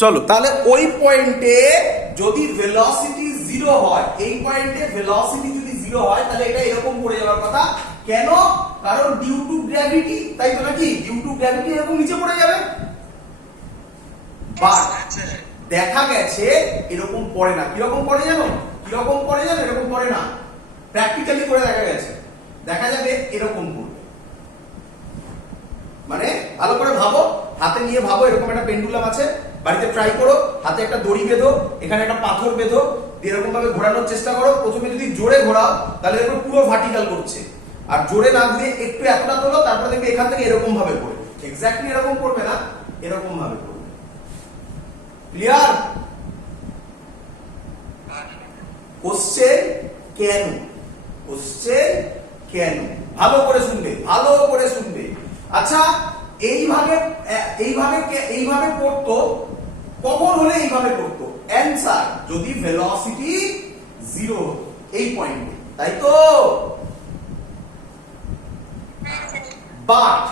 চলো তাহলে ওই পয়েন্টে যদি ভেলোসিটি জিরো হয়, এই পয়েন্টে ভেলোসিটি যদি জিরো হয় তাহলে এটা এরকম পড়ে যাওয়ার কথা। কেন? কারণ ডিউ টু গ্র্যাভিটি, তাই তো নাকি? ডিউ টু গ্র্যাভিটি এরকম নিচে পড়ে যাবে। বাট দেখা গেছে এরকম পড়ে না। কিরকম পড়ে জানো? কিরকম পড়ে জানো? এরকম পড়ে না। প্র্যাকটিক্যালি করে দেখা গেছে, দেখা যাবে এরকম পড়বে। মানে ভালো করে ভাবো, হাতে নিয়ে ভাবো, এরকম একটা পেন্ডুলাম আছে, বাড়িতে ট্রাই করো, হাতে একটা দড়ি বেঁধো, এখানে একটা পাথর বেঁধো, এরকম ভাবে ঘোরানোর চেষ্টা করো। প্রথমে যদি জোরে ঘোরাও তাহলে দেখো পুরো ভার্টিক্যাল করছে, আর জোরে না দিয়ে একটু এতটা তোলো, তারপরে দেখবে এখান থেকে এরকম ভাবে পড়বে। এক্স্যাক্টলি এরকম পড়বে না, এরকম ভাবে পড়বে। ক্লিয়ার? কোশ্চেন কেন? কোশ্চেন কেন? ভালো করে শুনবে, ভালো করে শুনবে। আচ্ছা, এইভাবে এইভাবে এইভাবে পড়তো, কখন হলে এইভাবে পড়তো? অ্যানসার যদি ভেলোসিটি জিরো এই পয়েন্টে, তাই তো? বাট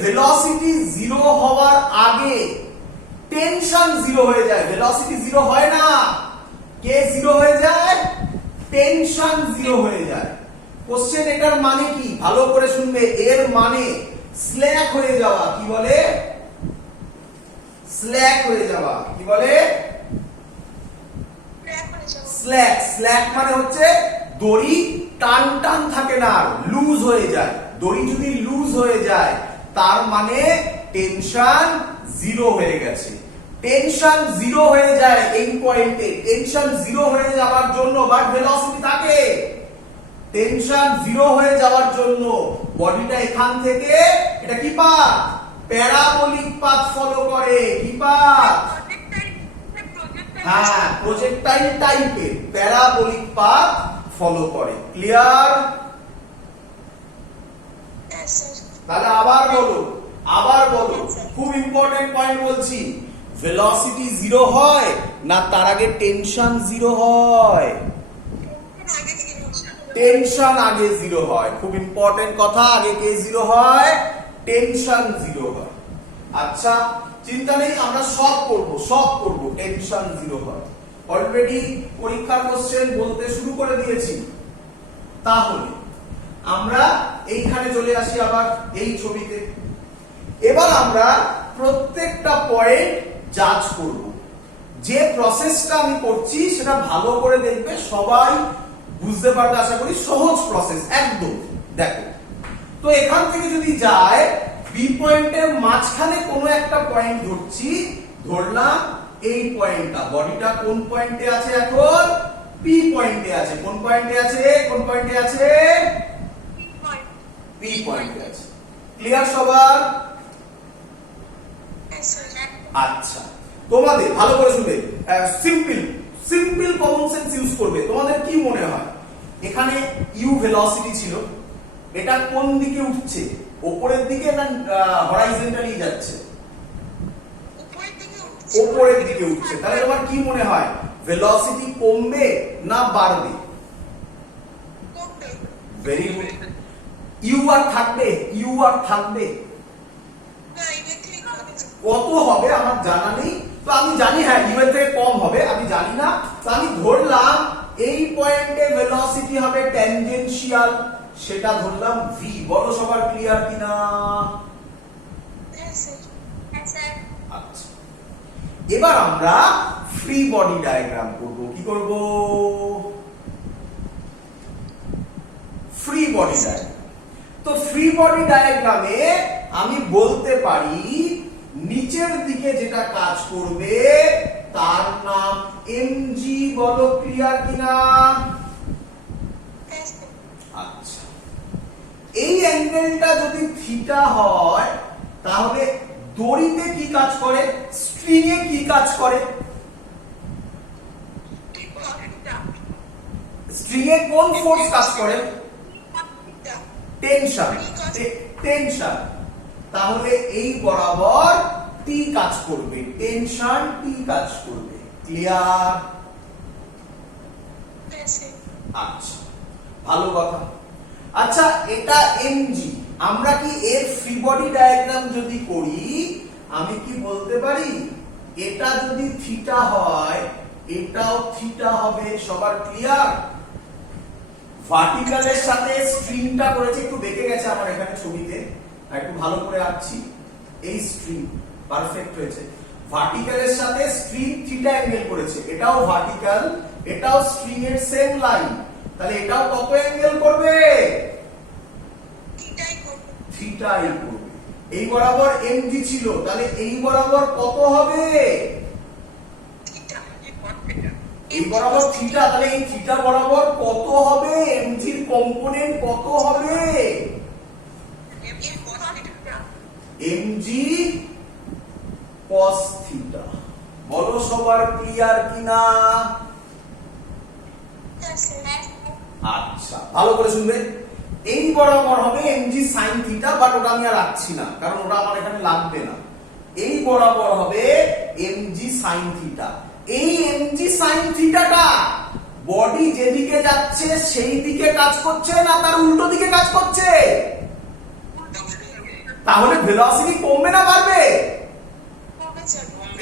ভেলোসিটি জিরো হওয়ার আগে টেনশন জিরো হয়ে যায়। ভেলোসিটি জিরো হয় না, কে জিরো হয়ে যায়? টেনশন জিরো হয়ে যায়। কোশ্চেন এটার মানে কি? ভালো করে শুনবে। এর মানে স্ল্যাক হয়ে যাওয়া। কি বলে? স্ল্যাক হয়ে যাওয়া। কি বলে? স্ল্যাক। স্ল্যাক মানে হচ্ছে দড়ি টান টান থাকে না, লুজ হয়ে যায়। দড়ি যদি লুজ হয়ে যায় তার মানে টেনশন জিরো হয়ে গেছে। টেনশন জিরো হয়ে যায় এই পয়েন্টে। টেনশন জিরো হয়ে যাওয়ার জন্য বাট ভেলোসিটি থাকে। টেনশন জিরো হয়ে যাওয়ার জন্য বডিটা এখান থেকে, এটা কি পাথ? প্যারাবোলিক পাথ ফলো করে। কি পাথ? হ্যাঁ, প্রজেক্টাইল টাইপের প্যারাবোলিক পাথ ফলো করে। ক্লিয়ার? তাহলে আবার বলো, আবার বলো। খুব ইম্পর্টেন্ট পয়েন্ট বলছি। ভেলোসিটি জিরো হয় না তার আগে টেনশন জিরো হয়? টেনশন আগে জিরো হয়। খুব ইম্পর্টেন্ট কথা। আগে কে জিরো হয়? টেনশন জিরো হয়। আচ্ছা, চিন্তা নেই, আমরা সব করব, সব করব। টেনশন জিরো হয়। অলরেডি পরীক্ষার কোশ্চেন বলতে শুরু করে দিয়েছি। তাহলে আমরা এইখানে চলে আসি আবার এই ছবিতে। এবার আমরা প্রত্যেকটা পয়েন্ট জাজ করব। যে প্রসেসটা আমি করছি সেটা ভালো করে দেখবে, সবাই বুঝতে পারবে আশা করি। সহজ প্রসেস একদম। দেখো তো, এখান থেকে যদি যায় বি পয়েন্টের মাঝখানে কোনো একটা পয়েন্ট ধরছি, ধরলাম এই পয়েন্টটা। বডিটা কোন পয়েন্টে আছে এখন? পি পয়েন্টে আছে। কোন পয়েন্টে আছে? কোন পয়েন্টে আছে? পি পয়েন্টে আছে। ক্লিয়ার সবার? আচ্ছা, তোমাদের ভালো করে শুনবে। Simple simple common sense use করবে। তোমাদের কি মনে হয় এখানে ইউ ভেলোসিটি ছিল, এটা কোন দিকে উঠছে? উপরের দিকে না হরাইজন্টালি যাচ্ছে? উপরের দিকে উঠছে। তাহলে তোমার কি মনে হয় ভেলোসিটি কমবে না বাড়বে? Very good. ইউ আর থাকবে? ইউ আর থাকবে? কত হবে আমার জানা নেই, তো আমি জানি হ্যাঁ ইউ এর থেকে কম হবে, আমি জানি না। তো আমি ধরলাম এই পয়েন্টে ভেলোসিটি হবে ট্যানজেনশিয়াল, সেটা ধরলাম ভি। বলো সবার ক্লিয়ার কিনা? আচ্ছা, এবার আমরা ফ্রি বডি ডায়াগ্রাম করব। কি করব? Free body diagram. তো ফ্রি বডি ডায়াগ্রামে আমি বলতে পারি নিচের দিকে যেটা কাজ করবে তার নাম এমজি। বলো ক্লিয়ার কিনা? আচ্ছা, এই অ্যাঙ্গেলটা যদি থিটা হয় তাহলে দড়িতে কি কাজ করে? স্ট্রিং এ কি কাজ করে? স্ট্রিং এ কোন ফোর্স কাজ করে? টেনশন। টেনশন। তাহলে এই বরাবর টি কাজ করবে, টেনশন টি কাজ করবে। ক্লিয়ার? আচ্ছা, ভালো কথা। আচ্ছা, এটা এমজি। আমরা কি এর ফ্রি বডি ডায়াগ্রাম যদি করি আমি কি বলতে পারি এটা যদি থিটা হয় এটাও থিটা হবে, সবার ক্লিয়ার? ভার্টিক্যালের সাথে স্ট্রিংটা করেছে, একটু বেঁকে গেছে আমার এখানে ছবিতে, একটু ভালো করে আঁকছি। এই স্ট্রিং পারফেক্ট হয়েছে। ভার্টিক্যালের সাথে স্ট্রিং থিটা অ্যাঙ্গেল করেছে, এটাও ভার্টিক্যাল, এটাও স্ট্রিং এর সেম লাইন, তাহলে এটাও কত অ্যাঙ্গেল করবে? থিটাই করবে। এই বরাবর এমজি ছিল, তাহলে এই বরাবর কত হবে? এই বরাবর থিটা, তাহলে এই থিটা বরাবর কত হবে? এমজির কম্পোনেন্ট কত হবে? MG cos theta. বলো সবার ক্লিয়ার কিনা? আচ্ছা, ভালো করে শুনবে। এই বরাবর হবে এমজি sin থিটা, বাট ওটা আমি আর রাখছি না, কারণ ওটা আমার এখানে লাগবে না। এই বরাবর হবে এমজি sin থিটা। এই এমজি sin থিটাটা বডি যেদিকে যাচ্ছে সেই দিকে কাজ করছে না তার উল্টো দিকে কাজ করছে? তাহলে ভেলোসিটি কমবে না বাড়বে?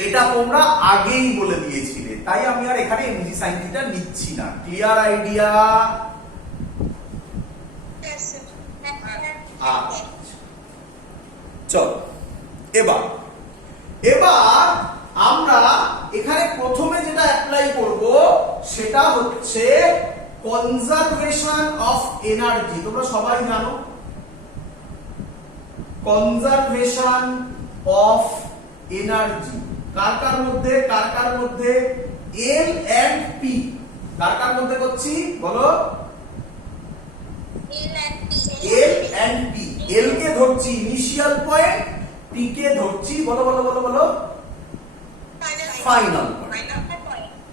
এটা তোমরা আগেই বলে দিয়েছিলে, তাই আমি আর এখানে এমজি sin থিটা নিচ্ছি না। Clear idea? চলো এবার আমরা এখানে প্রথমে যেটা অ্যাপ্লাই করব সেটা হচ্ছে কনজারভেশন অফ এনার্জি। তোমরা সবাই জানো কনজারভেশন অফ এনার্জি কার কার মধ্যে? L and P. কার মধ্যে করছি বলো? এল এন্ড পি। এল কে ধরছি ইনিশিয়াল পয়েন্ট, পি কে ধরছি বলো ফাইনাল পয়েন্ট।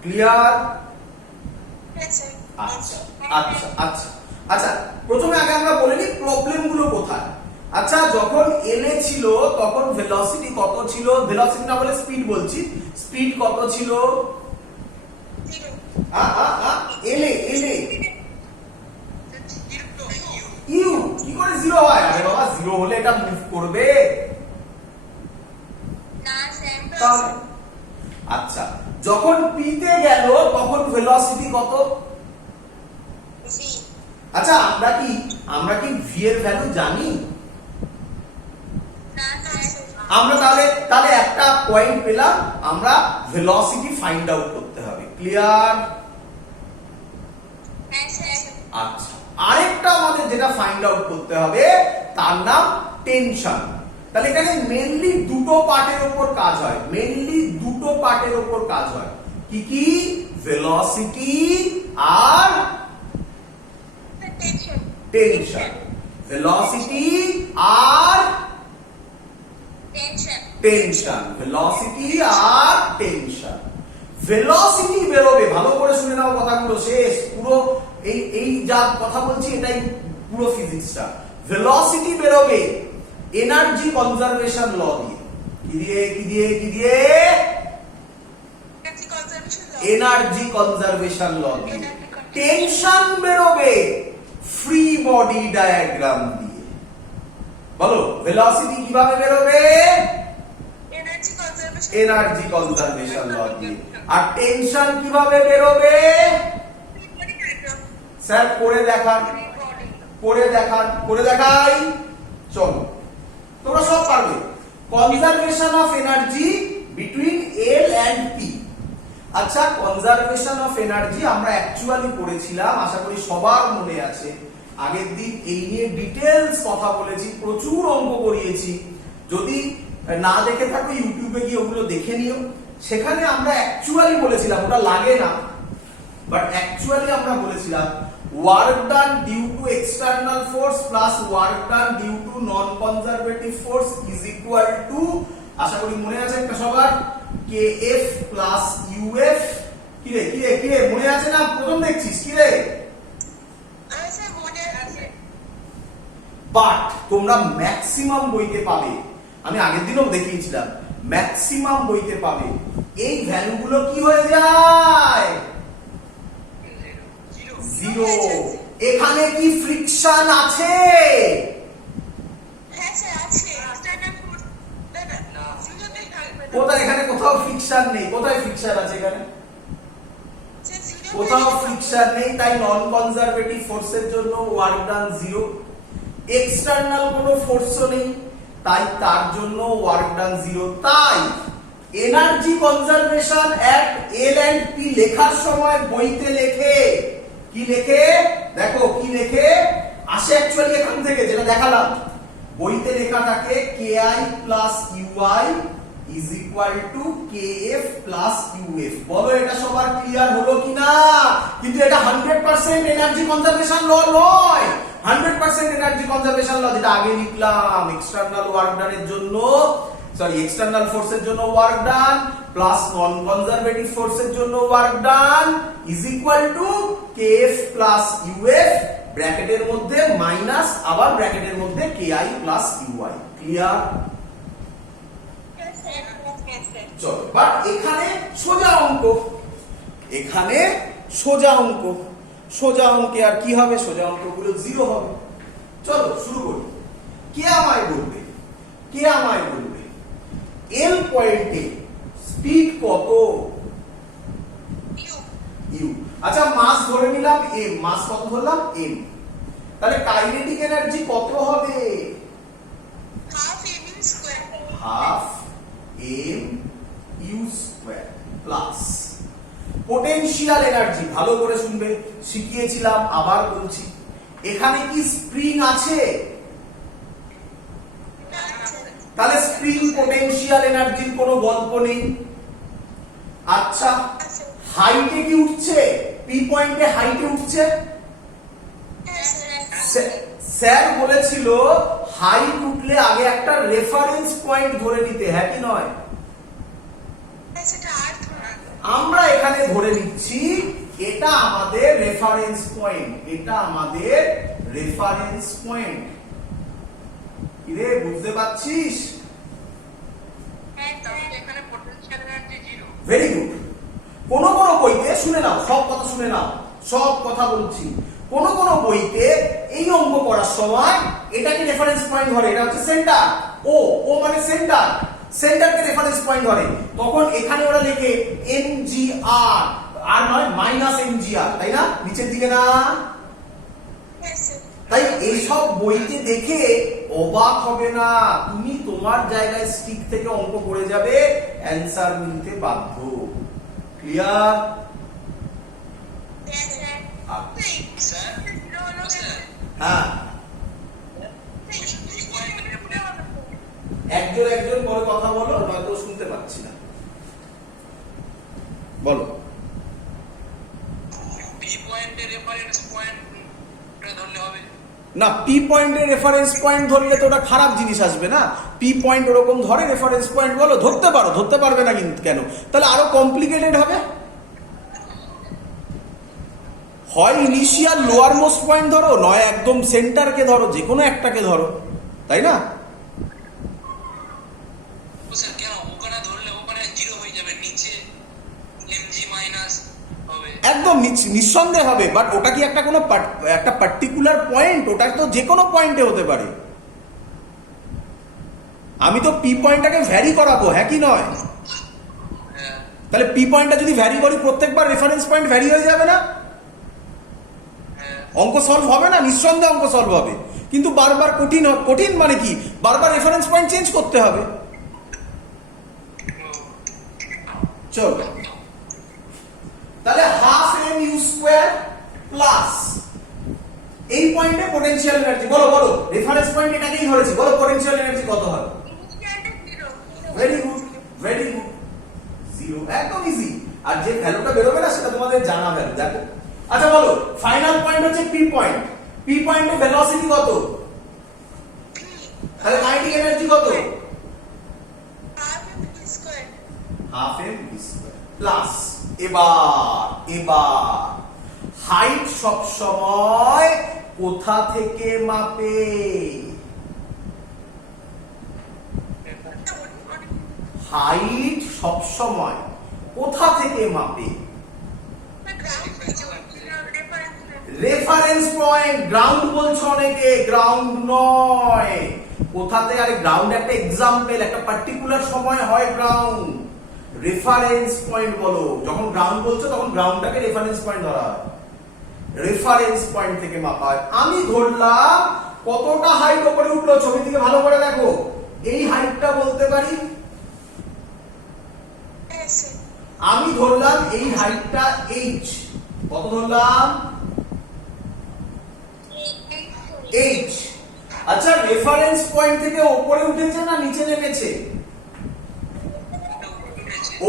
ক্লিয়ার? আচ্ছা, প্রথমে আগে আমরা বলে নিই প্রবলেম গুলো কোথায়। আচ্ছা, যখন এল এ ছিল তখন ভেলোসিটি কত ছিল? ভেলোসিটি না বলে স্পিড বলছি। স্পিড কত ছিল? এল এ ইউ। কি করে জিরো হয়? আরে বাবা, জিরো হলে এটা মুভ করবে না। আচ্ছা, যখন পি তে গেল তখন ভেলোসিটি কত? আচ্ছা, আমরা কি ভি এর ভ্যালু জানি? আমরা তাহলে একটা পয়েন্ট পেলাম, আমরা ভেলোসিটি ফাইন্ড আউট করতে হবে। ক্লিয়ার? আচ্ছা, আরেকটা আমাদের যেটা ফাইন্ড আউট করতে হবে তার নাম টেনশন। তাহলে এখানে মেইনলি দুটো পার্টের উপর কাজ হয়। কি? ভেলোসিটি আর টেনশন। ভেলোসিটি আর ভেলোসিটি আর টেনশন। ভেলোসিটি বেরোবে, ভালো করে শুনে নাও কথাগুলো, শেষ পুরো এই যা কথা বলছি এটাই পুরো ফিজিক্সটা। ভেলোসিটি বেরোবে এনার্জি কনজারভেশন ল দিয়ে। কি দিয়ে? এনার্জি কনজারভেশন ল দিয়ে। টেনশন বেরোবে ফ্রি বডি ডায়াগ্রাম দিয়ে। বলো ভেলোসিটি কিভাবে বেরোবে? এনার্জি কনজারভেশন ল দিয়ে। আর টেনশন কিভাবে বেরোবে? স্যার করে দেখাই। চলো, তোমরা সব পারবে। Conservation of energy between L and P. আচ্ছা, কনজারভেশন অফ এনার্জি আমরা অ্যাকচুয়ালি পড়েছিলাম, আশা করি সবার মনে আছে। আগের দিন এই নিয়ে ডিটেইলস কথা বলেছি, প্রচুর অঙ্ক করিয়েছি। যদি না দেখে থাকো ইউটিউবে গিয়ে ওগুলো দেখে নিও। সেখানে আমরা অ্যাকচুয়ালি বলেছিলাম, ওটা লাগে না, বাট অ্যাকচুয়ালি আমরা বলেছিলাম work done due to external force plus work done due to non-conservative force is equal to, আশা করি মনে আছে একটা সবার, kf plus uf। কি রে মনে আছে না? প্রথম দেখছিস কি রে? বাট তোমরা ম্যাক্সিমাম বইতে পাবে, আমি আগের দিনও দেখিয়েছিলাম, ম্যাক্সিমাম বইতে পাবে এই ভ্যালুগুলো কি হয়ে যায়? জিরো। এখানে কি ফ্রিকশন আছে? কোথায় এখানে কোথাও ফিকশন নেই, কোথায় ফিকশন আছে এখানে? কোথাও ফিকশন নেই, তাই নন কনজারভেটিভ ফোর্সের জন্য ওয়ার্ক ডান 0। এক্সটার্নাল কোনো ফোর্সও নেই, তাই তার জন্য ওয়ার্ক ডান 0। তাই energy conservation at L and P লেখার সময় বইতে লেখে কি লেখে, দেখো কি লেখে আসে অ্যাকচুয়ালি এখান থেকে যেটা দেখালাম, বইতে লেখা থাকে KI plus UI is equal two KF plus UF। বলো এটা সবার ক্লিয়ার হলো কিনা? কিন্তু এটা 100% এনার্জি কনজারভেশন ল নয়, 100% এনার্জি কনজারভেশন ল যেটা আগে লিখলাম। এক্সটার্নাল ওয়ার্ক ডানের জন্য, সরি এক্সটার্নাল ফোর্সের জন্য ওয়ার্ক ডান প্লাস নন কনজারভেটিভ ফোর্সের জন্য work done is equal two KF plus UF, ব্র্যাকেটের মধ্যে মাইনাস আবার ব্র্যাকেটের মধ্যে KI প্লাস UI। ক্লিয়ার? চলো, বাট এখানে সোজা অঙ্ক, এখানে সোজা অঙ্ক, সোজা অঙ্কে আর কি হবে, সোজা অঙ্কগুলো 0 হবে। চলো শুরু করি। কে আমায় বলবে, কে আমায় বলবে এল পয়েন্টে স্পিড কত? ইউ। আচ্ছা মাস ধরে নিলাম এম, মাস কত ধরলাম এম, তাহলে কাইনেটিক এনার্জি কত হবে? Half M U square plus potential energy. ভালো করে শুনবে, শিখিয়েছিলাম আবার বলছি, এখানে কি স্প্রিং আছে? তাহলে স্প্রিং পোটেনশিয়াল এনার্জির কোনো গল্প নেই। আচ্ছা হাইটে কি উঠছে? পি পয়েন্টে হাইটে উঠছে? স্যার বলেছিল হাইট উঠলে আগে একটা রেফারেন্স পয়েন্ট ধরে নিতে, হ্যাঁ কি নয়? আমরা এখানে ধরে নিচ্ছি এটা আমাদের রেফারেন্স পয়েন্ট, এটা আমাদের রেফারেন্স পয়েন্ট। কিরে বুঝতে পারছিস? Very good. কোন কোন বইতে শুনে নাও, সব কথা শুনে নাও, সব কথা বলছি, কোন কোন বইতে এই অঙ্ক করার সময় এটাকে রেফারেন্স পয়েন্ট ধরে, এটা হচ্ছে সেন্টার, ও ও মানে সেন্টার, সেন্টারকে রেফারেন্স পয়েন্ট ধরে, তখন এখানে ওরা লেখে এমজিআর, আর নয় মাইনাস এমজিআর, তাই না? নিচের দিকে না? তাই এইসব বইতে দেখে অবাক হবে না, তুমি তোমার জায়গায় স্টিক থেকে অঙ্ক করে যাবে, অ্যানসার মিলতে বাধ্য। ক্লিয়ার? হ্যাঁ, একজন একজন করে কথা বলো, নয়তো শুনতে পাচ্ছি না। বলো। পি পয়েন্টে রেফারেন্স পয়েন্ট ধরলে হবে না, পি পয়েন্টে রেফারেন্স পয়েন্ট ধরলে তো ওটা খারাপ জিনিস আসবে না। পি পয়েন্ট ওরকম ধরে রেফারেন্স পয়েন্ট বলো, ধরতে পারো, ধরতে পারবে না কিন্তু কেন? তাহলে আরো কমপ্লিকেটেড হবে। হয় ইনিশিয়াল লোয়ার মোস্ট পয়েন্ট ধরো, নয় একদম সেন্টারকে ধরো, যে কোনো একটাকে ধরো, তাই না? স্যার কেন ওখানে ধরলে ওখানে জিরো হয়ে যাবে, নিচে এমজি মাইনাস হবে, একদম নিঃসন্দেহে হবে, বাট ওটা কি একটা কোনো একটা পার্টিকুলার পয়েন্ট? ওটা তো যে কোনো পয়েন্টে হতে পারে। আমি তো পি পয়েন্টটাকে ভ্যারি করাবো, হ্যাঁ কি নয়? তাহলে পি পয়েন্টটা যদি ভ্যারি করি, প্রত্যেকবার রেফারেন্স পয়েন্ট ভ্যারি হয়ে যাবে না? অঙ্ক সলভ হবে না? নিঃসন্দেহে অঙ্ক সলভ হবে, কিন্তু বারবার কঠিন, কঠিন মানে কি বারবার রেফারেন্স পয়েন্ট চেঞ্জ করতে হবে। চল, তাহলে half M U square plus এই পয়েন্টে পোটেনশিয়াল এনার্জি, বলো বলো, রেফারেন্স পয়েন্ট এটাকেই ধরেছি, বলো পোটেনশিয়াল এনার্জি কত হয়? ভেরি গুড, ভেরি গুড, 0, একদম ইজি। আর যে ভ্যালুটা বেরোবে না সেটা তোমাদের জানা ভ্যালু, দেখো। আচ্ছা বলো, ফাইনাল পয়েন্ট হচ্ছে পি পয়েন্ট, পি পয়েন্টে ভেলোসিটি কত? তাহলে কাইনেটিক এনার্জি কত? Half M V square plus, এবার হাইট সব সময় কোথা থেকে মাপে? হাইট সব সময় কোথা থেকে মাপে? Reference point. গ্রাউন্ড বলছো অনেকে, গ্রাউন্ড নয়, কোথাতে? আরে গ্রাউন্ড একটা এক্সাম্পল, একটা পার্টিকুলার সময় হয় গ্রাউন্ড। রেফারেন্স পয়েন্ট বলো, যখন গ্রাউন্ড বলছো তখন গ্রাউন্ডটাকে রেফারেন্স পয়েন্ট ধরা হয়। রেফারেন্স পয়েন্ট থেকে মাপা হয়। আমি ধরলাম কতটা হাইট উপরে উঠলো, ছবি থেকে ভালো করে দেখো, এই হাইটটা বলতে পারি। আমি ধরলাম এই হাইটটা h, কত ধরলাম? h। আচ্ছা, রেফারেন্স পয়েন্ট থেকে উপরে উঠেছে না নিচে নেমেছে?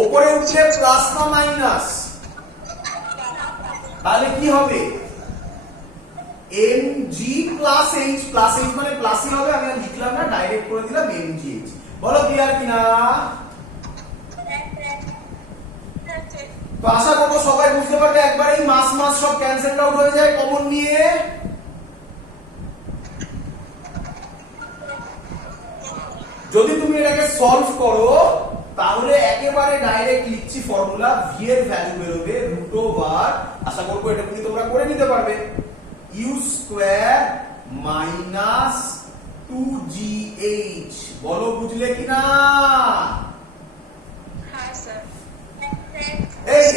উপরে উঠলে প্লাস না মাইনাস? তাহলে কি হবে? mg plus h, plus h মানে প্লাসই হবে, আমি আর লিখলাম না, ডাইরেক্ট করে দিলাম mgh। বলো ক্লিয়ার কিনা? তো আশা করবো সবাই বুঝতে পারবে, একবারেই মাস মাস সব ক্যান্সেল আউট হয়ে যায় কমন নিয়ে। যদি তুমি এটাকে সলভ করো তাহলে একেবারে ডাইরেক্ট লিখছি ফর্মুলা, v এর ভ্যালু বেরোবে রুট ওভার, আশা করবো এটা তুমি তোমরা করে নিতে পারবে, u স্কয়ার মাইনাস 2gh। বলো বুঝলে কিনা?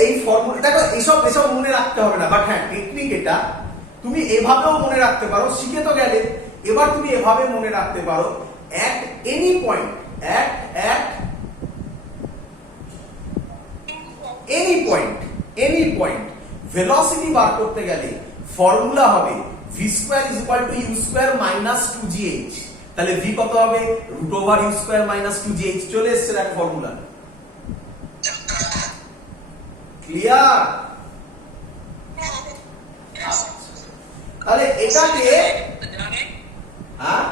এই ফর্মুলা দেখো, এসব মনে রাখতে হবে না, বাট হ্যাঁ টেকনিক এটা, তুমি এভাবেও মনে রাখতে পারো, শিখে তো গেলে। এবার তুমি এভাবে মনে রাখতে পারো, at any point, at any point velocity বার করতে গেলে ফর্মুলা হবে v square is equal to u square minus 2gh। তাহলে v কত হবে? Root over u square minus 2gh। চলে এসেছে এক ফর্মুলা। ক্লিয়ার? তাহলে এটাকে হ্যাঁ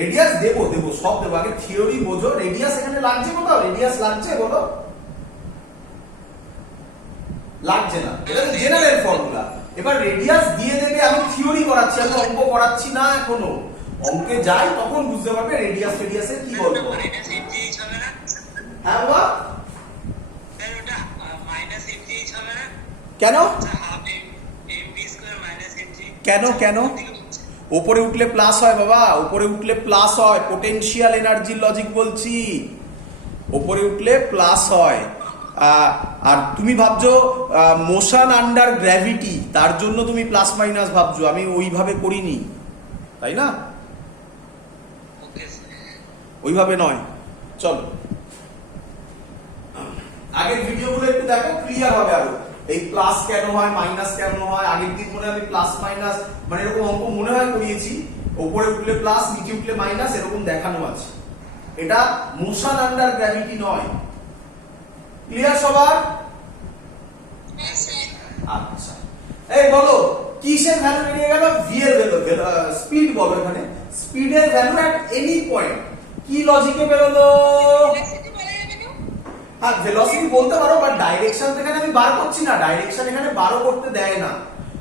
রেডিয়াস দেবো সব দেবো, আগে থিওরি বোঝো। রেডিয়াস এখানে লাগছে কোথাও? রেডিয়াস লাগছে বলো? লাগছে না, এটা তো জেনারেল ফর্মুলা। এবার রেডিয়াস দিয়ে দেবে, আমি থিওরি করাচ্ছি, আমি অঙ্ক করাচ্ছি না এখনো। অঙ্কে যাই তখন বুঝতে পারবে রেডিয়াসের কি বলবো। হ্যাঁ বাবা, কেন কেন কেন? উপরে উঠলে প্লাস হয় বাবা, উপরে উঠলে প্লাস হয়, পোটেনশিয়াল এনার্জির লজিক বলছি, উপরে উঠলে প্লাস হয়। আর তুমি ভাবছো মোশন আন্ডার গ্র্যাভিটি, তার জন্য তুমি প্লাস মাইনাস ভাবছো, আমি ওইভাবে করিনি, তাই না? ওইভাবে নয়। চলো আগের ভিডিওগুলো একটু দেখো, ক্লিয়ার হবে আরো। এই প্লাস কেন হয়, মাইনাস কেন হয়, আগের দিন মনে আমি প্লাস মাইনাস মানে এরকম অঙ্ক মনে হয় করিয়েছি, উপরে উঠলে প্লাস নিচে উঠলে মাইনাস এরকম দেখানো আছে। এটা মোশন আন্ডার গ্র্যাভিটি নয়। ক্লিয়ার সবার? আচ্ছা, এই বলো কিসের ভ্যালু বেরিয়ে গেল? ভি এর ভ্যালু, স্পিড বলো, এখানে স্পিডের ভ্যালু এট এনি পয়েন্ট কি লজিকে বেরোলো? হ্যাঁ ভেলোসিটি বলতে পারো, বাট ডাইরেকশন এখানে আমি বার করছি না, ডাইরেকশন এখানে বারও করতে দেয় না,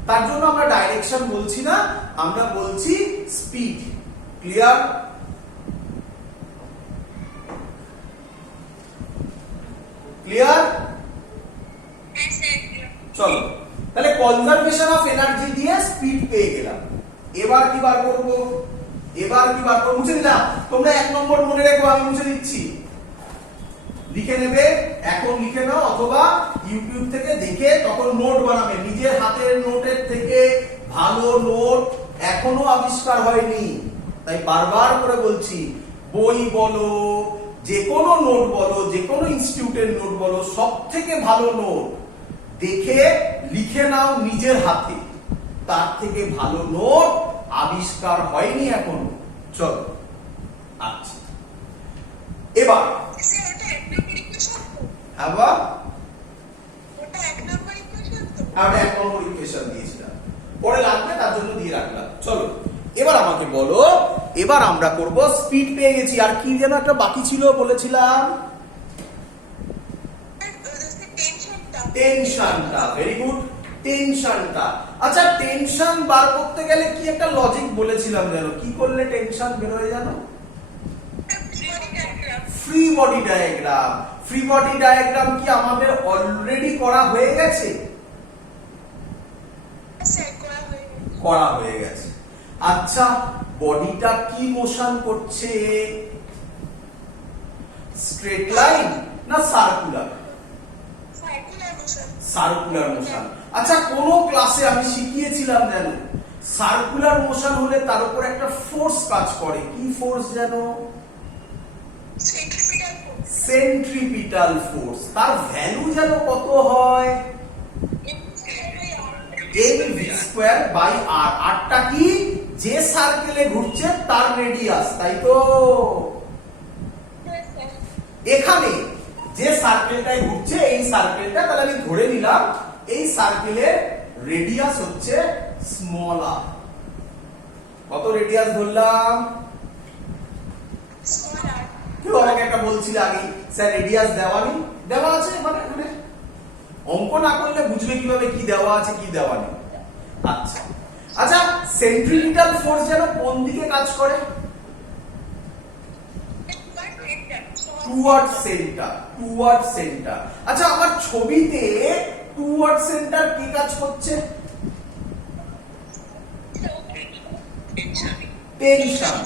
তার জন্য আমরা ডাইরেকশন বলছি না, আমরা বলছি স্পিড। ক্লিয়ার? ক্লিয়ার? চলো তাহলে কনজারভেশন অফ এনার্জি দিয়ে স্পিড পেয়ে গেলাম। এবার কি বার করব? মুছে দিলাম, তোমরা 1 নম্বর মনে রেখো, আমি মুছে দিচ্ছি, লিখে নেবে, এখন লিখে নাও, অথবা ইউটিউব থেকে দেখে তখন নোট বানাবে। নিজের হাতের নোটের থেকে ভালো নোট এখনো আবিষ্কার হয়নি, তাই বারবার করে বলছি, বই বলো, যে কোনো নোট বলো, যে কোনো ইনস্টিটিউটের নোট বলো, সব থেকে ভালো নোট দেখে লিখে নাও নিজের হাতে, তার থেকে ভালো নোট আবিষ্কার হয়নি এখনো। চলো আচ্ছা, এবার আবার ওটা 1 নম্বর ইকুয়েশন দিয়েছিলাম, পরে লাগবে তার জন্য দিয়ে রাখলাম। চলো এবার আমাকে বলো, এবার আমরা করব স্পিড পেয়ে গেছি, আর কি যেন একটা বাকি ছিল বলেছিলাম, টেনশনটা। ভেরি গুড, টেনশনটা। আচ্ছা টেনশন বার করতে গেলে কি একটা লজিক বলেছিলাম জানো? কি করলে টেনশন বের হয়ে জানো? Free body diagram. Free body diagram কি আমাদের অলরেডি করা হয়ে গেছে? করা হয়ে গেছে। আচ্ছা বডিটা কি মোশন করছে, স্ট্রেট লাইন না সার্কুলার? Circular motion. আচ্ছা কোন ক্লাসে আমি শিখিয়েছিলাম জানো, সার্কুলার মোশন হলে তার উপর একটা ফোর্স কাজ করে, কি ফোর্স জানো? Centripetal force. তার ভ্যালু জানো কত হয়? mv²/r। আরটা কি? যে সার্কেলে ঘুরছে তার রেডিয়াস, তাই তো? এখানে যে সার্কেলটায় ঘুরছে এই সার্কেলটা, তাহলে আমি ধরে নিলাম এই সার্কেলের রেডিয়াস হচ্ছে স্মল আর। কত রেডিয়াস ধরলাম? কেউ আমাকে একটা বলছিল আগে, স্যার রেডিয়াস দেওয়া নেই। দেওয়া আছে, মানে অঙ্ক না করলে বুঝবে কিভাবে কি দেওয়া আছে কি দেওয়া নেই? আচ্ছা আচ্ছা সেন্ট্রিপিটাল ফোর্স যেন কোন দিকে কাজ করে? Toward centre. Toward centre. আচ্ছা আমার ছবিতে টুয়ার্ড সেন্টার কি কাজ করছে? টেনশন।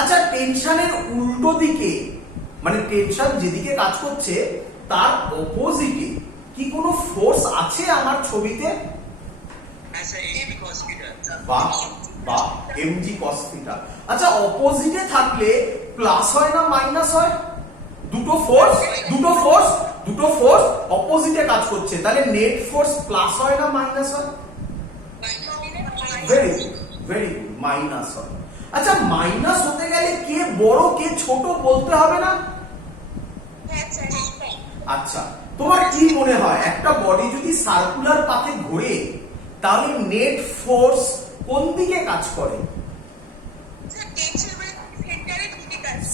আচ্ছা টেনশনের উল্টো দিকে, মানে টেনশন যেদিকে কাজ করছে তার অপোজিটে কি কোনো ফোর্স আছে আমার ছবিতে? বাহ বাহ, mg cos θ। আচ্ছা অপোজিটে থাকলে প্লাস হয় না মাইনাস হয়? দুটো ফোর্স অপোজিটে কাজ করছে, তাহলে নেট ফোর্স প্লাস হয় না মাইনাস হয়? ভেরি গুড, মাইনাস হয়। আচ্ছা মাইনাস হতে গেলে কে বড় কে ছোট বলতে হবে না? আচ্ছা তোমার কি মনে হয় একটা বডি যদি সার্কুলার পাথে ঘোরে তাহলে নেট ফোর্স কোন দিকে কাজ করে?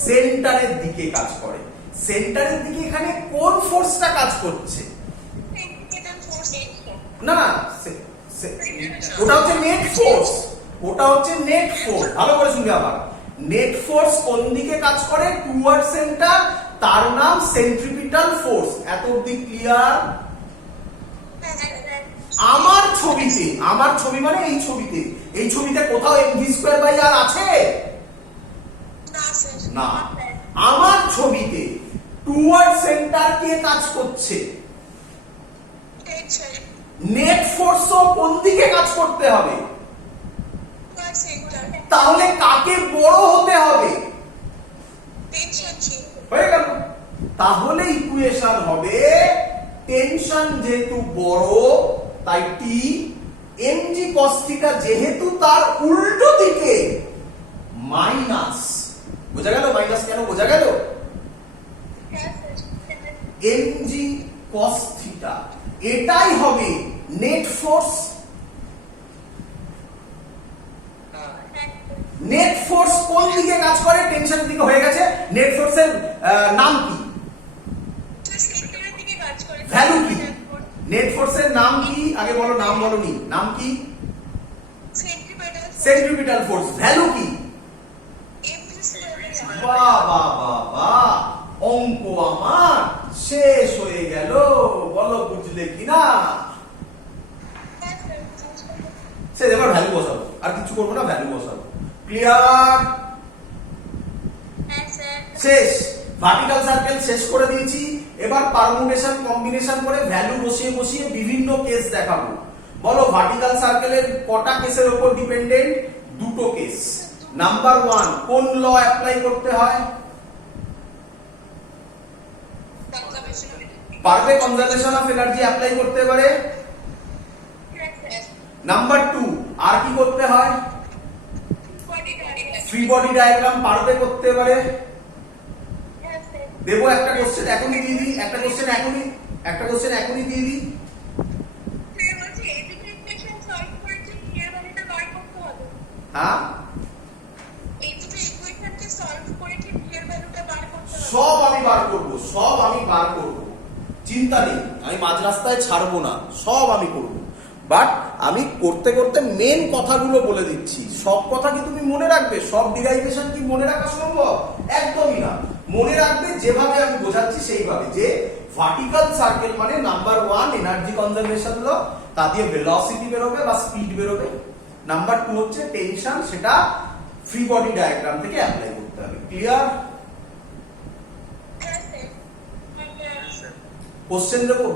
সেন্টারের দিকে কাজ করে। সেন্টারের দিকে এখানে কোন ফোর্সটা কাজ করছে? না না, ওটা হচ্ছে নেট ফোর্স। ওটা হচ্ছে নেট ফোর্স। ভালো করে শুনবে আবার, নেট ফোর্স কোন দিকে কাজ করে? টুয়ার্ড সেন্টার, তার নাম সেন্ট্রিপিটাল ফোর্স। এত অবধি ক্লিয়ার? আমার ছবি মানে এই ছবিতে কোথাও mv²/r আছে? না। আমার ছবিতে টুয়ার্ড সেন্টার কে কাজ করছে? নেট ফোর্সও কোন দিকে কাজ করতে হবে? তাহলে কাকে বড় হতে হবে? হয়ে গেল। তাহলে ইকুয়েশন হবে টেনশন যেহেতু বড় তাই T, mg cos θ যেহেতু তার উল্টো দিকে মাইনাস। বোঝা গেল মাইনাস কেন? বোঝা গেল? mg cos θ এটাই হবে নেট ফোর্স। নেট ফোর্স কোন দিকে কাজ করে? টেনশন দিকে। হয়ে গেছে। নেট ফোর্সের নাম কি? ভ্যালু কি? নেট ফোর্সের নাম কি? আগে বলো, নাম বলনি, নাম কি? Centripetal force. ভ্যালু কি? বাহ বাহ বাহ বাহ, অঙ্ক আমার শেষ হয়ে গেল। বলো বুঝলে কিনা? সে এবার ভ্যালু বসাবো, আর কিছু করবো না, ভ্যালু বসাবো। ক্লিয়ার? শেষ। ভার্টিক্যাল সার্কেল শেষ করে দিয়েছি। এবার পারমুটেশন কম্বিনেশন করে ভ্যালু বসিয়ে বসিয়ে বিভিন্ন কেস দেখাবো। বলো ভার্টিক্যাল সার্কেলের কটা কেসের উপর ডিপেন্ডেন্ট? দুটো কেস। নাম্বার 1 কোন ল অ্যাপ্লাই করতে হয়? পারবে কনজারভেশন অফ এনার্জি অ্যাপ্লাই করতে পারে। নাম্বার 2 আর কি করতে হয়? ফ্রি বডি ডায়াগ্রাম পারবে করতে পারে। দেবো একটা কোশ্চেন এখনই দিয়ে দিই, একটা কোশ্চেন এখনই দিয়ে দিই। হ্যাঁ সব আমি বার করব, চিন্তা নেই, আমি মাঝ রাস্তায় ছাড়বো না, সব আমি করব। বাট আমি করতে করতে মেন কথাগুলো বলে দিচ্ছি। সব কথা কি তুমি মনে রাখবে? সব ডিরাইভেশন কি মনে রাখা সম্ভব? একদমই না। মনে রাখবে যেভাবে আমি বোঝাচ্ছি সেইভাবে, যে ভার্টিক্যাল সার্কেল মানে নাম্বার 1 এনার্জি কনজারভেশন ল, তা দিয়ে ভেলোসিটি বেরোবে বা স্পিড বেরোবে। নাম্বার 2 হচ্ছে টেনশন, সেটা ফ্রি বডি ডায়াগ্রাম থেকে অ্যাপ্লাই করতে হবে। ক্লিয়ার? কোশ্চেন দেবো?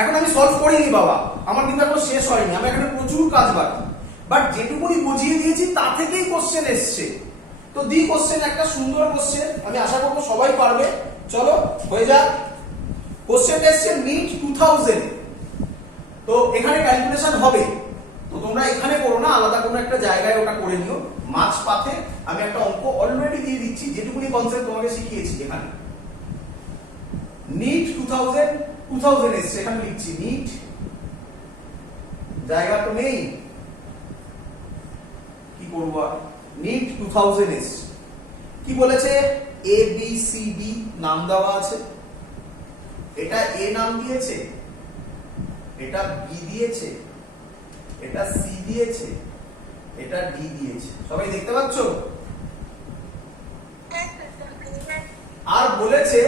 এখন আমি সলভ করিনি বাবা, আমার কিন্তু এখন শেষ হয়নি, আমি এখানে প্রচুর কাজ বাকি, বাট যেটুকুনি বুঝিয়ে দিয়েছি তা থেকেই কোশ্চেন এসছে। তো দি কোশ্চেন, একটা সুন্দর কোশ্চেন, আমি আশা করবো সবাই পারবে। চলো হয়ে যাক। কোশ্চেন এসছে নিট 2000। তো এখানে ক্যালকুলেশন হবে, তো তোমরা এখানে করো না, আলাদা কোনো একটা জায়গায় ওটা করে নিও। মাঝ পাথে আমি একটা অঙ্ক অলরেডি দিয়ে দিচ্ছি, যেটুকুনি কনসেপ্ট তোমাকে শিখিয়েছি। এখানে নিট 2000 এসছে, এখানে লিখছি নিট, জায়গা তো নেই, কি করবো, নিট 2000 এসছে। কি বলেছে? এ বি সি ডি নাম দেওয়া আছে, এটা এ নাম দিয়েছে, এটা বি দিয়েছে, এটা সি দিয়েছে, এটা ডি দিয়েছে। সবাই দেখতে পাচ্ছ? আর বলেছে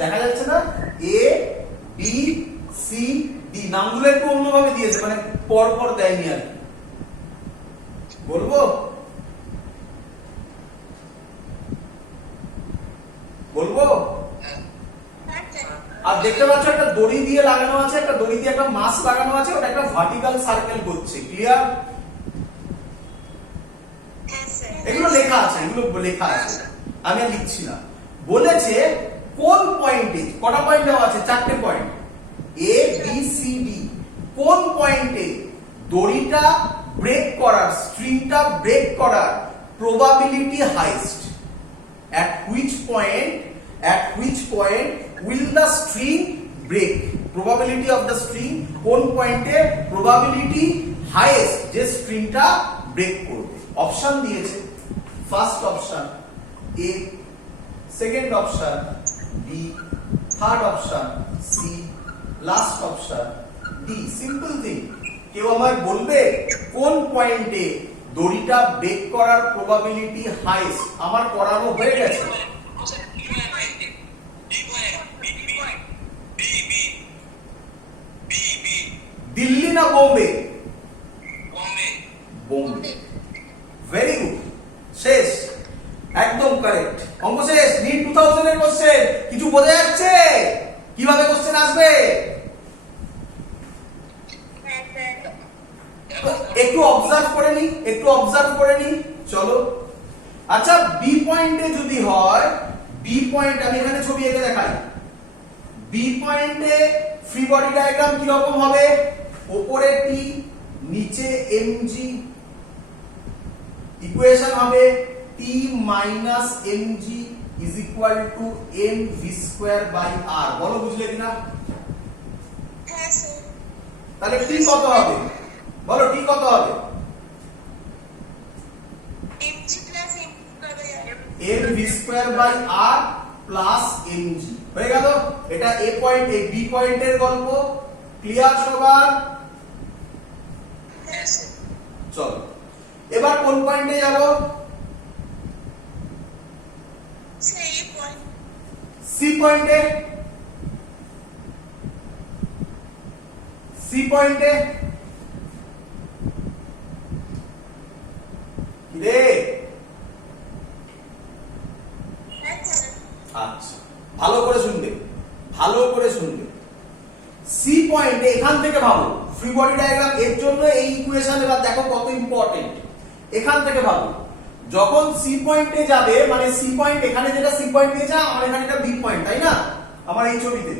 দেখা যাচ্ছে না, এ বি সি ডি নামগুলো একটু অন্যভাবে দিয়েছে, মানে পর পর দেয়নি আর কি। বলবো বলবো আর দেখতে পাচ্ছ একটা দড়ি দিয়ে লাগানো আছে, একটা দড়ি দিয়ে একটা মাস লাগানো আছে, ওটা একটা ভার্টিক্যাল সার্কেল করছে। ক্লিয়ার? এগুলো লেখা আছে, এগুলো লেখা আছে, আমি আর লিখছি না। বলেছে কোন পয়েন্টে, কটা পয়েন্ট দেওয়া আছে? 4টে point, A B C D. কোন পয়েন্টে দড়িটা ব্রেক করার, স্ট্রিংটা ব্রেক করার probability highest? at which point will the string break? probability of the string, কোন পয়েন্টে প্রবাবিলিটি হাইয়েস্ট যে স্ট্রিংটা ব্রেক করবে? অপশন দিয়েছে, first option A, second option B, third option C, last option D. Simple thing, কেউ আমায় বলবে কোন পয়েন্টে দড়িটা ব্রেক করার প্রবাবিলিটি হাইয়েস্ট? আমার করানো হয়ে গেছে। দিল্লি না বোম্বে? বোম্বে। ভেরি গুড, শেষ, একদম কারেক্ট। অঙ্ক শেষ। নিট 2000 এর কোশ্চেন কিছু বোঝা যাচ্ছে? কিভাবে কোশ্চেন আসবে একটু অবজার্ভ করে নি, চলো। আচ্ছা, বি পয়েন্টে যদি হয়, বি পয়েন্ট আমি এখানে ছবি এঁকে দেখাই। বি পয়েন্টে ফ্রি বডি ডায়াগ্রাম কি রকম হবে? উপরে টি, নিচে এমজি, ইকুয়েশন হবে T minus MG is equal to M V square by R. বলো বুঝলে কিনা? তাহলে টি কত হবে? বলো টি কত হবে? M V square by R plus MG. হয়ে গেল। এটা এ পয়েন্ট, এই বি পয়েন্টের গল্প। ক্লিয়ার সবার? চলো এবার কোন পয়েন্টে যাব? সি পয়েন্টে। সি পয়েন্টে রে, আচ্ছা ভালো করে শুনবে, সি পয়েন্টে এখান থেকে ভাবো, ফ্রি বডি ডায়াগ্রাম এর জন্য এই ইকুয়েশন এবার দেখো কত ইম্পর্টেন্ট। এখান থেকে ভাবো, যখন সি পয়েন্টে যাবে, মানে সি পয়েন্ট এখানে যেটা সি পয়েন্ট দিয়েছে, আমার এখানে একটা বি পয়েন্ট, তাই না? আমার এই ছবিতে,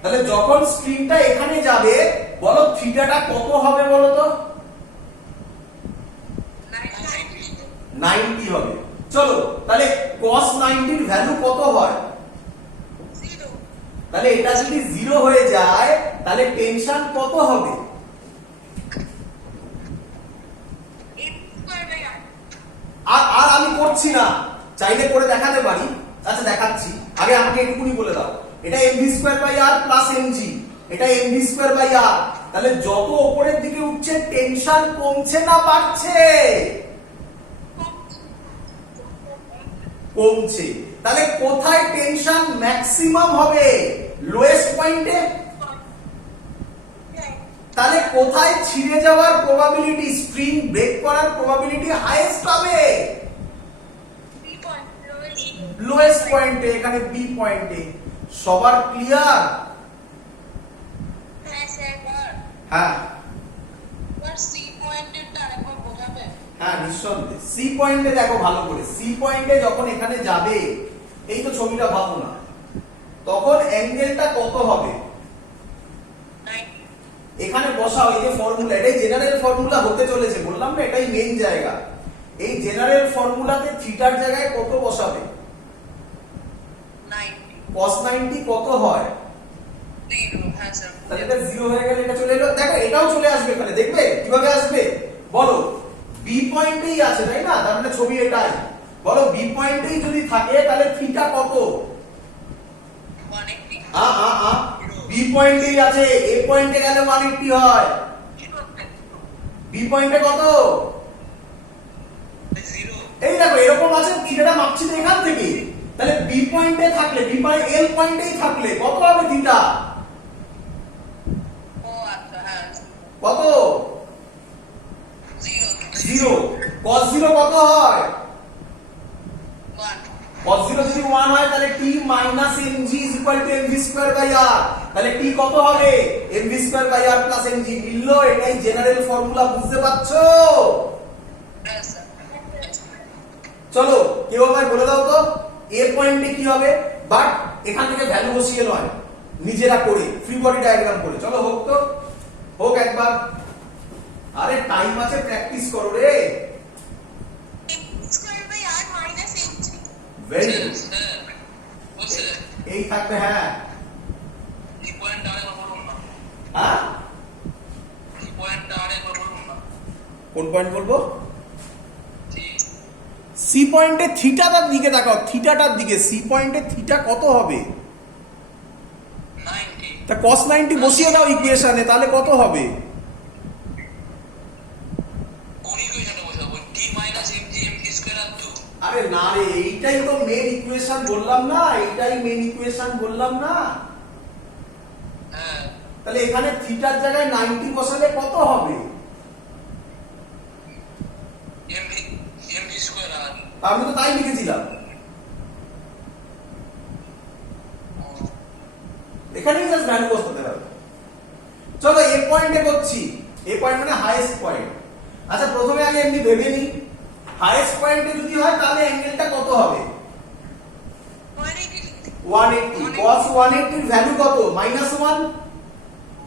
তাহলে যখন স্ট্রিংটা এখানে যাবে, বলো থিটাটা কত হবে বলো তো? 90 হবে। চলো তাহলে cos 90 এর ভ্যালু কত হয়? 0। তাহলে এটা যদি 0 হয়ে যায়, তাহলে টেনশন কত হবে? আর আমি করছি না, চাইলে করে দেখাতে পারি। আচ্ছা দেখাচ্ছি, আগে আমাকে এটুকুনি বলে দাও। এটা mv square by r plus mg, এটা mv স্কয়ার বাই r। তাহলে যত উপরের দিকে উঠছে টেনশন কমছে না বাড়ছে? কমছে। তাহলে কোথায় টেনশন ম্যাক্সিমাম হবে? লোয়েস্ট পয়েন্টে। তাহলে কোথায় ছিঁড়ে যাওয়ার প্রবাবিলিটি, স্প্রিং ব্রেক করার প্রবাবিলিটি হাইয়েস্ট হবে? লোয়েস্ট পয়েন্টে, এখানে বি পয়েন্টে। সবার ক্লিয়ার? হ্যাঁ হ্যাঁ নিঃসন্দেহে। সি পয়েন্টে দেখো ভালো করে, সি পয়েন্টে যখন এখানে যাবে, এই তো ছবিটা ভাবো না, তখন অ্যাঙ্গেলটা কত হবে? এখানে বসাও, এই যে ফর্মুলা, এটাই জেনারেল ফর্মুলা হতে চলেছে, বললাম না এটাই মেইন জায়গা। এই জেনারেল ফর্মুলাতে থিটার জায়গায় কত বসাবে? cos 90 কত হয়? তাহলে এটা 0 হয়ে গেলে এটা চলে এলো। দেখো এটাও চলে আসবে এখানে, দেখবে কিভাবে আসবে বলো? বি পয়েন্টেই আছে তাই না, তার মানে ছবি এটাই। বলো বি পয়েন্টেই যদি থাকে তাহলে থিটা কত? বি পয়েন্টেই আছে, এ পয়েন্টে গেলে 180 হয়। বি পয়েন্টে কত? এই দেখো এরকম আছে, থিটাটা মাপছি তো এখান থেকে। তাহলে বি পয়েন্টে থাকলে, বি পয়েন্ট এল পয়েন্টেই থাকলে কত হবে থিটা? কত? 0। cos 0 কত হয়? cos 0 যদি 1 হয় তাহলে t minus mg is equal to mv square by r। তাহলে t কত হবে? mv square by r plus mg। মিললো? এটাই জেনারেল ফর্মুলা, বুঝতে পারছো? চলো কেউ আমায় বলে দাও তো এ পয়েন্টে কি হবে? বাট এখান থেকে ভ্যালু বসিয়ে নয়, নিজেরা করে ফ্রি বডি ডায়াগ্রাম করে। চলো হোক তো, হোক একবার। আরে টাইম আছে, প্র্যাকটিস করো রে। ভেরি গুড, এই থাকবে। হ্যাঁ হ্যাঁ, কোন পয়েন্ট বলবো? সি পয়েন্টে থিটাটার দিকে তাকাও, থিটাটার দিকে। সি পয়েন্টে থিটা কত হবে? তা cos 90 বসিয়ে দাও ইকুয়েশনে, তাহলে কত হবে? আরে না রে, এইটাই তো মেন ইকুয়েশন বললাম না, এইটাই মেন ইকুয়েশন বললাম না। তাহলে এখানে থিটার জায়গায় 90 বসালে কত হবে? আমি তো তাই লিখেছিলাম, এখানেই জাস্ট ভ্যালু বসাতে হবে। চলো এ পয়েন্টে করছি, এ পয়েন্ট মানে হাইয়েস্ট পয়েন্ট। আচ্ছা প্রথমে আগে এমনি ভেবে নিই, হাইয়েস্ট পয়েন্টে যদি হয় তাহলে অ্যাঙ্গেলটা কত হবে? 180। cos 180 এর ভ্যালু কত? -1।